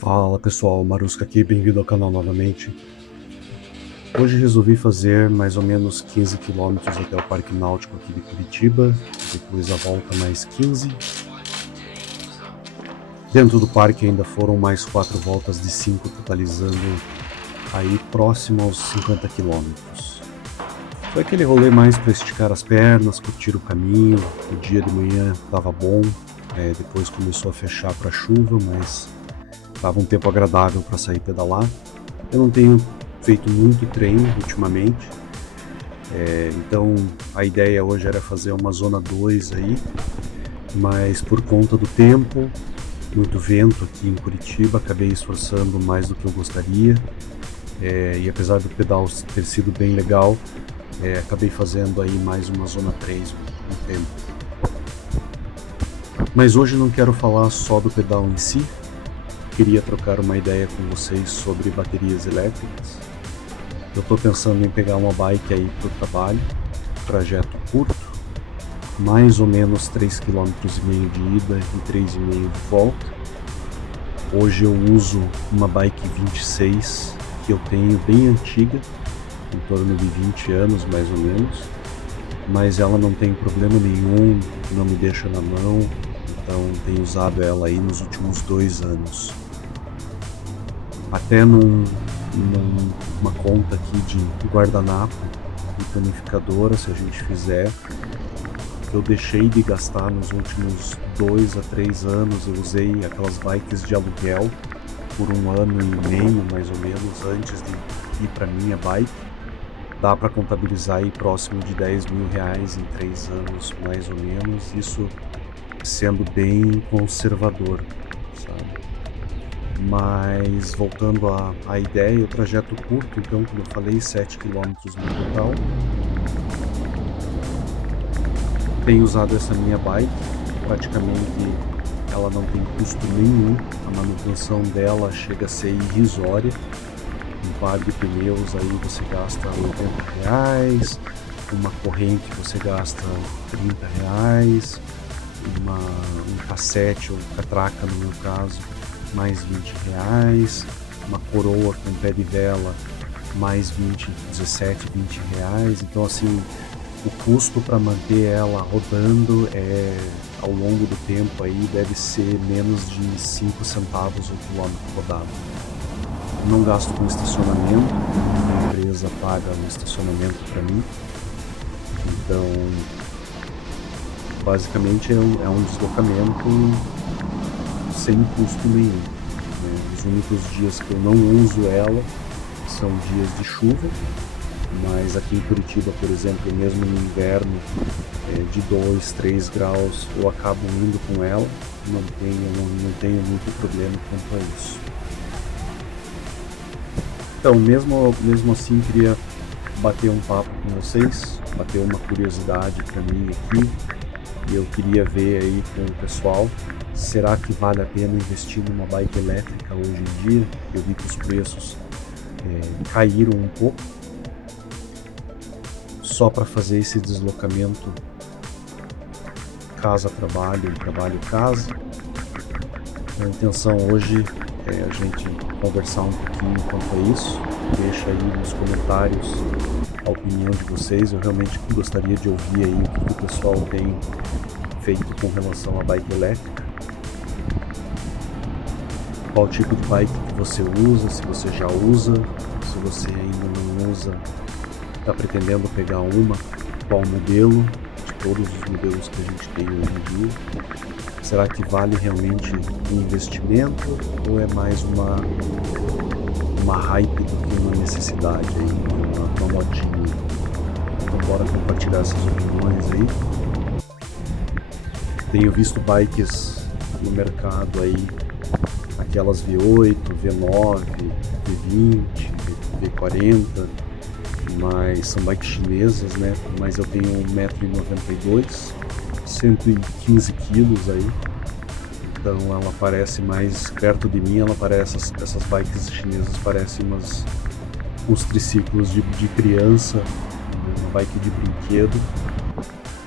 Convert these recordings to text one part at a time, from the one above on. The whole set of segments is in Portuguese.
Fala pessoal, Marusca aqui, bem-vindo ao canal novamente. Hoje resolvi fazer mais ou menos 15 km até o Parque Náutico aqui de Curitiba, depois a volta mais 15. Dentro do parque ainda foram mais 4 voltas de 5, totalizando aí próximo aos 50 km. Foi aquele rolê mais para esticar as pernas, curtir o caminho. O dia de manhã estava bom, depois começou a fechar para chuva, mas estava um tempo agradável para sair pedalar. Eu não tenho feito muito treino ultimamente, então a ideia hoje era fazer uma zona 2 aí, mas por conta do tempo, muito vento aqui em Curitiba, acabei esforçando mais do que eu gostaria, e apesar do pedal ter sido bem legal, acabei fazendo aí mais uma zona 3 no tempo. Mas hoje não quero falar só do pedal em si, queria trocar uma ideia com vocês sobre baterias elétricas. Eu estou pensando em pegar uma bike aí para o trabalho, trajeto curto, mais ou menos 3,5 km de ida e 3,5 de volta. Hoje eu uso uma bike 26 que eu tenho bem antiga, em torno de 20 anos mais ou menos, mas ela não tem problema nenhum, não me deixa na mão, então tenho usado ela aí nos últimos 2 anos. Até numa conta aqui de guardanapo e panificadora, se a gente fizer, eu deixei de gastar nos últimos 2 a 3 anos. Eu usei aquelas bikes de aluguel por 1 ano e meio, mais ou menos, antes de ir para minha bike. Dá para contabilizar aí próximo de 10 mil reais em 3 anos, mais ou menos, isso sendo bem conservador, sabe? Mas voltando à ideia, o trajeto curto, então, como eu falei, 7 km no total. Tenho usado essa minha bike, praticamente ela não tem custo nenhum, a manutenção dela chega a ser irrisória. Um par de pneus aí você gasta R$80, uma corrente você gasta R$30, um cassete ou catraca no meu caso, mais R$20, uma coroa com pé de vela, mais 17, R$20. Então assim, o custo para manter ela rodando ao longo do tempo aí deve ser menos de 5 centavos o quilômetro rodado. Não gasto com estacionamento, a empresa paga o estacionamento para mim, então basicamente é um deslocamento sem custo nenhum, né? Os únicos dias que eu não uso ela são dias de chuva, mas aqui em Curitiba, por exemplo, mesmo no inverno de 2, 3 graus, eu acabo indo com ela, não tenho muito problema quanto a isso. Então, mesmo assim, queria bater um papo com vocês, bater uma curiosidade para mim aqui, e eu queria ver aí com o pessoal, será que vale a pena investir numa bike elétrica hoje em dia? Eu vi que os preços caíram um pouco, só para fazer esse deslocamento casa-trabalho, trabalho-casa. A intenção hoje é a gente conversar um pouquinho quanto a isso. Deixa aí nos comentários a opinião de vocês. Eu realmente gostaria de ouvir aí o que o pessoal tem feito com relação à bike elétrica. Qual tipo de bike que você usa, se você já usa, se você ainda não usa, está pretendendo pegar uma, qual modelo, de todos os modelos que a gente tem hoje em dia. Será que vale realmente um investimento ou é mais uma hype do que uma necessidade, aí, uma modinha? Então bora compartilhar essas opiniões aí. Tenho visto bikes no mercado aí, aquelas V8, V9, V20, V40, mas são bikes chinesas, né? Mas eu tenho 1,92 m, 115 quilos aí, então ela parece mais perto de mim, essas bikes chinesas parecem uns triciclos de criança, uma bike de brinquedo,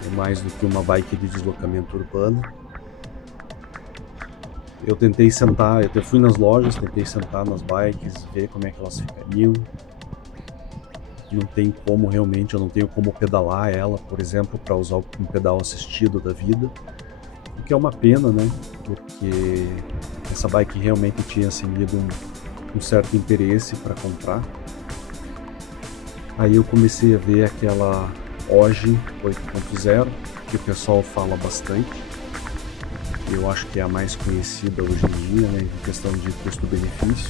é mais do que uma bike de deslocamento urbano. Eu tentei sentar, eu fui nas lojas, tentei sentar nas bikes, ver como é que elas ficariam. Não tem como realmente, eu não tenho como pedalar ela, por exemplo, para usar um pedal assistido da vida. O que é uma pena, né? Porque essa bike realmente tinha acendido um certo interesse para comprar. Aí eu comecei a ver aquela OG 8.0, que o pessoal fala bastante. Eu acho que é a mais conhecida hoje em dia, né, em questão de custo-benefício.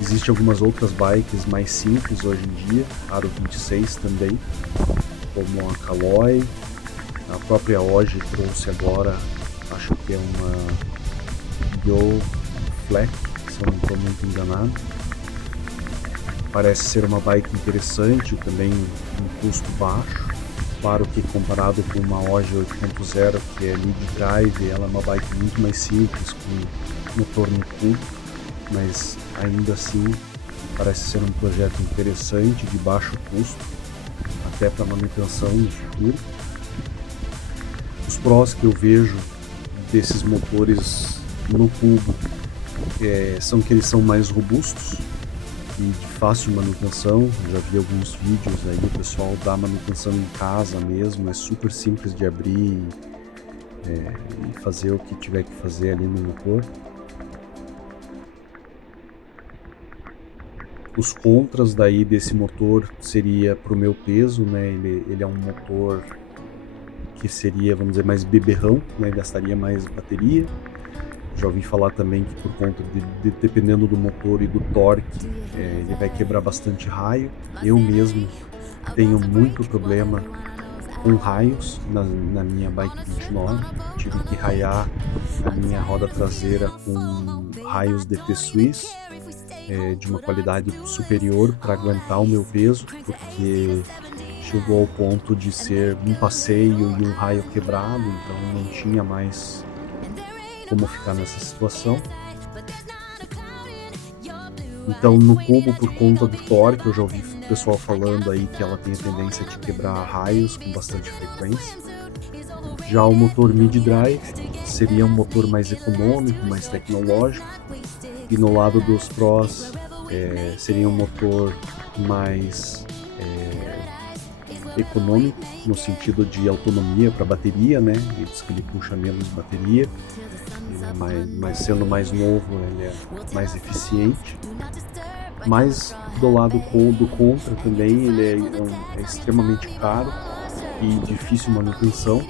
Existem algumas outras bikes mais simples hoje em dia, Aro 26 também, como a Caloi, a própria OG trouxe agora, acho que é uma Yo Flex, se eu não estou muito enganado. Parece ser uma bike interessante, também um custo baixo. Claro que comparado com uma OG 8.0, que é mid-drive, ela é uma bike muito mais simples, com motor no cubo, mas ainda assim parece ser um projeto interessante, de baixo custo, até para manutenção no futuro. Os prós que eu vejo desses motores no cubo são que eles são mais robustos e de fácil manutenção. Já vi alguns vídeos aí do pessoal da manutenção em casa mesmo, é super simples de abrir e fazer o que tiver que fazer ali no motor. Os contras daí desse motor seria para o meu peso, né? Ele é um motor que seria, vamos dizer, mais beberrão, né? Gastaria mais bateria. Já ouvi falar também que por conta dependendo do motor e do torque, ele vai quebrar bastante raio. Eu mesmo tenho muito problema com raios na minha bike 29. Tive que raiar a minha roda traseira com raios DT Swiss, de uma qualidade superior para aguentar o meu peso, porque chegou ao ponto de ser um passeio e um raio quebrado, então não tinha mais como ficar nessa situação. Então no cubo, por conta do torque, eu já ouvi o pessoal falando aí que ela tem a tendência de quebrar raios com bastante frequência. Já o motor mid-drive seria um motor mais econômico, mais tecnológico, e no lado dos prós seria um motor mais econômico, no sentido de autonomia para bateria, né? Ele diz que ele puxa menos bateria, mas sendo mais novo ele é mais eficiente. Mas do lado do contra também, ele é extremamente caro e difícil manutenção,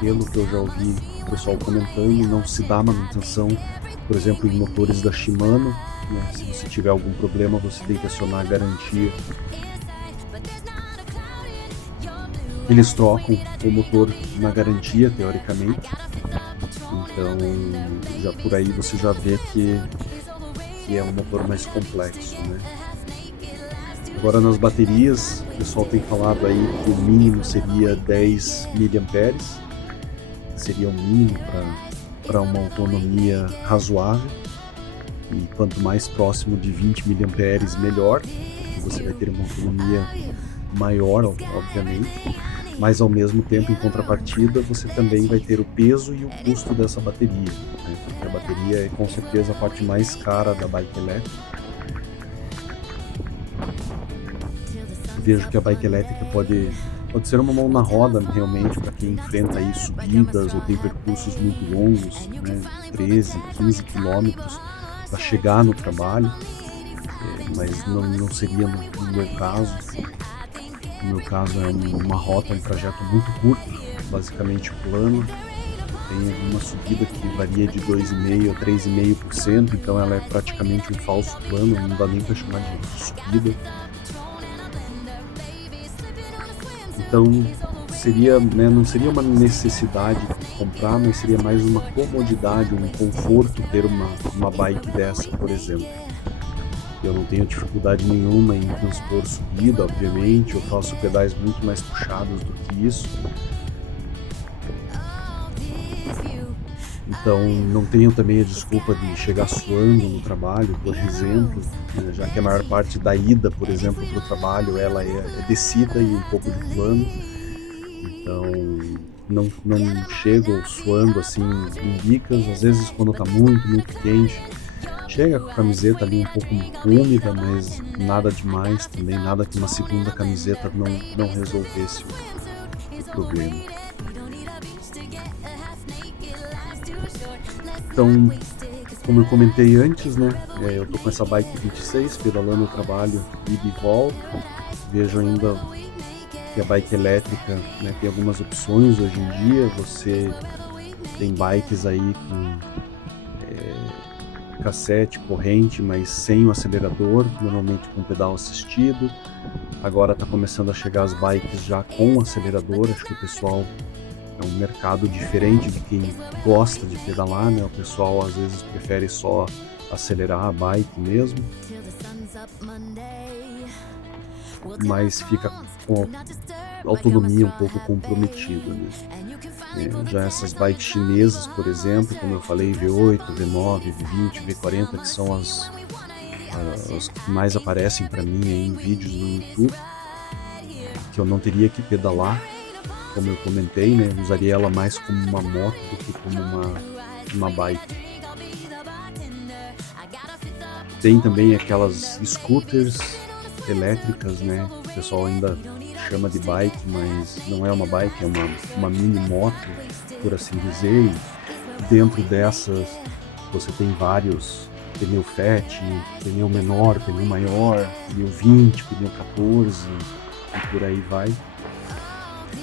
pelo que eu já ouvi o pessoal comentando. Não se dá manutenção, por exemplo, em motores da Shimano, né? Se você tiver algum problema, você tem que acionar a garantia. Eles trocam o motor na garantia, teoricamente. Então, já por aí você já vê que é um motor mais complexo, né? Agora nas baterias, o pessoal tem falado aí que o mínimo seria 10 mAh, seria o mínimo para uma autonomia razoável, e quanto mais próximo de 20 mAh melhor, você vai ter uma autonomia maior, obviamente, mas ao mesmo tempo, em contrapartida, você também vai ter o peso e o custo dessa bateria, né? Porque a bateria é com certeza a parte mais cara da bike elétrica. Vejo que a bike elétrica pode ser uma mão na roda realmente para quem enfrenta aí subidas ou tem percursos muito longos, né? 13, 15 quilômetros para chegar no trabalho, mas não seria no meu caso. No meu caso é uma rota, um trajeto muito curto, basicamente plano. Tem uma subida que varia de 2,5% a 3,5%, então ela é praticamente um falso plano, não dá nem para chamar de subida. Então seria, né, não seria uma necessidade de comprar, mas seria mais uma comodidade, um conforto ter uma bike dessa, por exemplo. Eu não tenho dificuldade nenhuma em transpor subida, obviamente, eu faço pedais muito mais puxados do que isso. Então não tenho também a desculpa de chegar suando no trabalho, por exemplo, né, já que a maior parte da ida, por exemplo, para o trabalho, ela é descida e um pouco de plano. Então não chego suando assim em bicas. Às vezes quando tá muito quente, chega com a camiseta ali um pouco úmida, mas nada demais também, nada que uma segunda camiseta não resolvesse o problema. Então, como eu comentei antes, né, eu tô com essa bike 26, pedalando o trabalho ida e volta. Vejo ainda que a bike elétrica, né, tem algumas opções hoje em dia. Você tem bikes aí com cassete, corrente, mas sem o acelerador, normalmente com pedal assistido. Agora está começando a chegar as bikes já com acelerador. Acho que o pessoal é um mercado diferente de quem gosta de pedalar, né? O pessoal às vezes prefere só acelerar a bike mesmo, mas fica com a autonomia um pouco comprometida, né? Já essas bikes chinesas, por exemplo, como eu falei, V8, V9, V20, V40, que são as que mais aparecem para mim aí em vídeos no YouTube, que eu não teria que pedalar, como eu comentei, né? Eu usaria ela mais como uma moto do que como uma bike. Tem também aquelas scooters elétricas, né? O pessoal ainda chama de bike, mas não é uma bike, é uma mini moto, por assim dizer. E dentro dessas você tem vários: pneu fat, pneu menor, pneu maior, pneu 20, pneu 14 e por aí vai.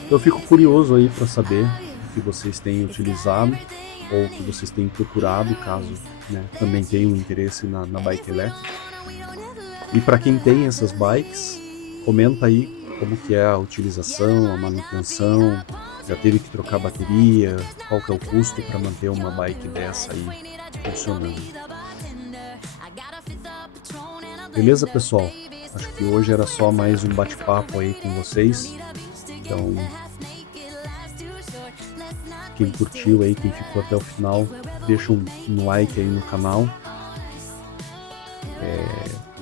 Então eu fico curioso aí para saber o que vocês têm utilizado ou o que vocês têm procurado, caso, né, também tenham interesse na bike elétrica. E para quem tem essas bikes, comenta aí como que é a utilização, a manutenção, já teve que trocar bateria, qual que é o custo para manter uma bike dessa aí funcionando. Beleza, pessoal? Acho que hoje era só mais um bate-papo aí com vocês. Então, quem curtiu aí, quem ficou até o final, deixa um like aí no canal.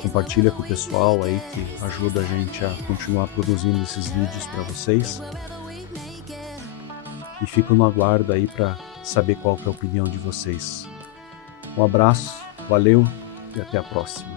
Compartilha com o pessoal aí que ajuda a gente a continuar produzindo esses vídeos para vocês. E fico no aguardo aí para saber qual que é a opinião de vocês. Um abraço, valeu e até a próxima.